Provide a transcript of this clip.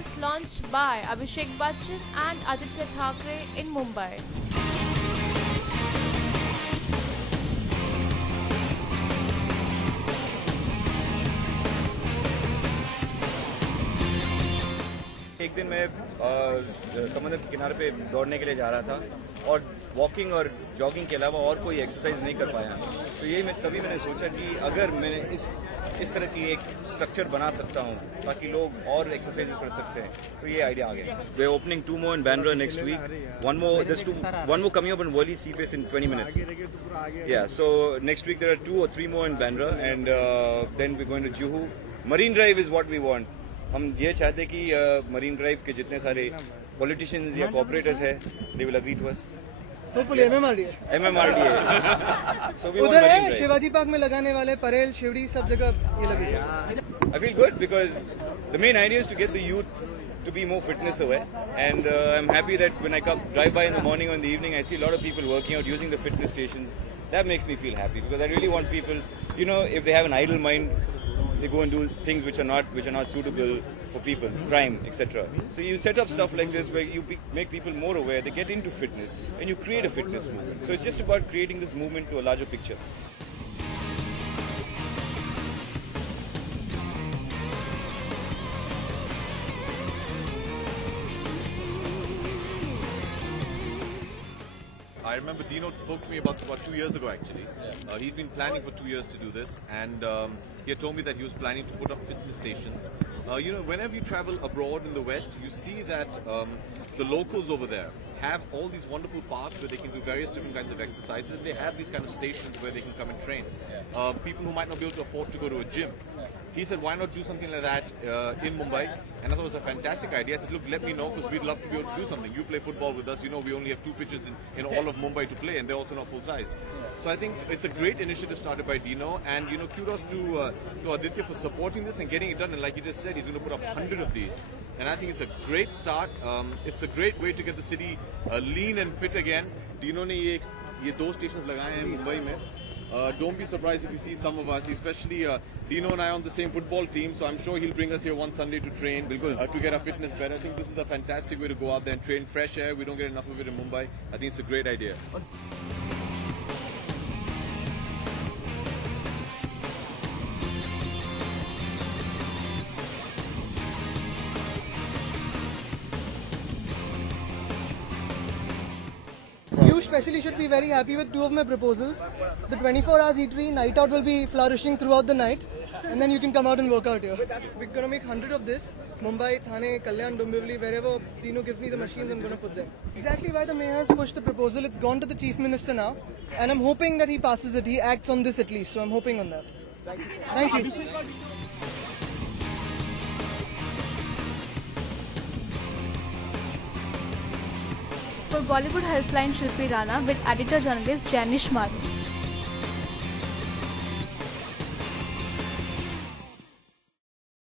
is launched by Abhishek Bachchan and Aditya Thackeray in Mumbai. एक दिन मैं समुद्र के किनारे पे दौड़ने के लिए जा रहा था और वॉकिंग और जॉगिंग के अलावा और कोई एक्सरसाइज नहीं कर पाया, तो तभी मैंने सोचा कि अगर मैं इस तरह की एक स्ट्रक्चर बना सकता हूँ ताकि लोग और एक्सरसाइज कर सकते हैं, तो ये आइडिया आ गया. We are opening 2 more in Bandra next week. One more coming up in Worli Seaface in 20 minutes. Yeah, so next week there are 2 or 3 more in Bandra, and then we're going to Juhu. Marine Drive is what we want. हम ये चाहते कि marine drive के जितने सारे politicians या corporators है, they will agree to us. Hopefully MMRDA. So we उधर है शिवाजी पार्क में लगाने वाले परेल शिवड़ी सब जगह ये लगेगा. I feel good because the main idea is to get the youth to be more fitness aware, and I'm happy that when I drive by in the morning or in the evening, I see a lot of people working out using the fitness stations. That makes me feel happy because I really want people, if they have an idle mind, they go and do things which are not suitable for people, crime, etc. So you set up stuff like this where you make people more aware, they get into fitness, and you create a fitness movement. So it's just about creating this movement to a larger picture. I remember Dino spoke to me about 2 years ago actually. He's been planning for 2 years to do this, and he had told me that he was planning to put up fitness stations. Whenever you travel abroad in the West, you see that the locals over there have all these wonderful parks where they can do various different kinds of exercises, and they have these kind of stations where they can come and train. People who might not be able to afford to go to a gym. He said, why not do something like that in Mumbai? And I thought it was a fantastic idea. I said, look, let me know because we'd love to be able to do something. You play football with us. We only have 2 pitches in all of Mumbai to play, and they're also not full-sized. So I think it's a great initiative started by Dino, and kudos to Aditya for supporting this and getting it done. And like he just said, he's going to put up 100 of these. And I think it's a great start. It's a great way to get the city lean and fit again. Dino ne ye 2 stations lagaye hain Mumbai mein. Don't be surprised if you see some of us, especially Dino and I on the same football team, so I'm sure he'll bring us here one Sunday to train, to get our fitness better. I think this is a fantastic way to go out there and train fresh air. We don't get enough of it in Mumbai. I think it's a great idea. You especially should be very happy with 2 of my proposals. The 24 hours eatery, night out will be flourishing throughout the night, and then you can come out and work out here. We're going to make 100 of this. Mumbai, Thane, Kalyan, Dombivli, wherever Dino gives me the machines, I'm going to put them. Exactly why the mayor has pushed the proposal. It's gone to the chief minister now, and I'm hoping that he passes it. He acts on this at least, so I'm hoping on that. Thank you. For Bollywood Helpline, Shilpi Rana with editor journalist Janish Maru.